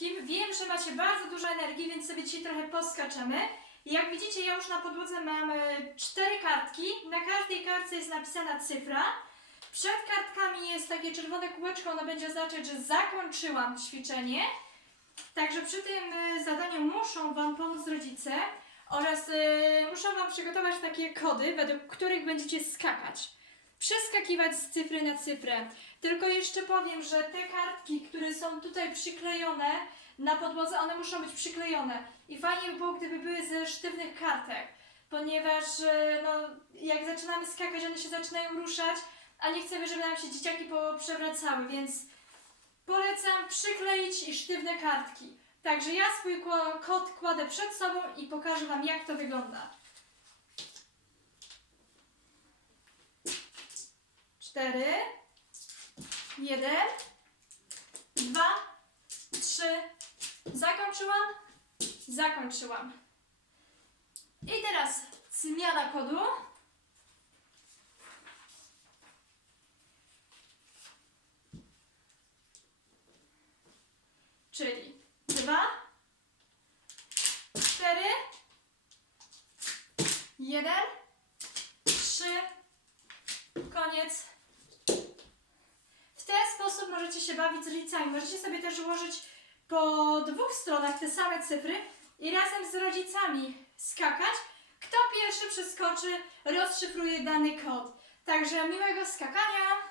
wszystkim. Wiem, że macie bardzo dużo energii, więc sobie dzisiaj trochę poskaczemy. Jak widzicie, ja już na podłodze mam e, cztery kartki. Na każdej kartce jest napisana cyfra. Przed kartkami jest takie czerwone kółeczko, ono będzie oznaczać, że zakończyłam ćwiczenie. Także przy tym e, zadaniu muszą Wam pomóc rodzice oraz e, muszą Wam przygotować takie kody, według których będziecie skakać. Przeskakiwać z cyfry na cyfrę. Tylko jeszcze powiem, że te kartki, które są tutaj przyklejone na podłodze, one muszą być przyklejone. I fajnie by było, gdyby były ze sztywnych kartek, ponieważ e, no, jak zaczynamy skakać, one się zaczynają ruszać, a nie chcemy, żeby nam się dzieciaki poprzewracały, więc polecam przykleić i sztywne kartki. Także ja swój kod kładę przed sobą i pokażę Wam, jak to wygląda. Cztery, jeden, dwa, trzy. Zakończyłam, zakończyłam. I teraz zmiana kodu. Czyli dwa, cztery, jeden, trzy, koniec. Możecie się bawić z rodzicami. Możecie sobie też ułożyć po dwóch stronach te same cyfry i razem z rodzicami skakać. Kto pierwszy przeskoczy, rozszyfruje dany kod. Także miłego skakania.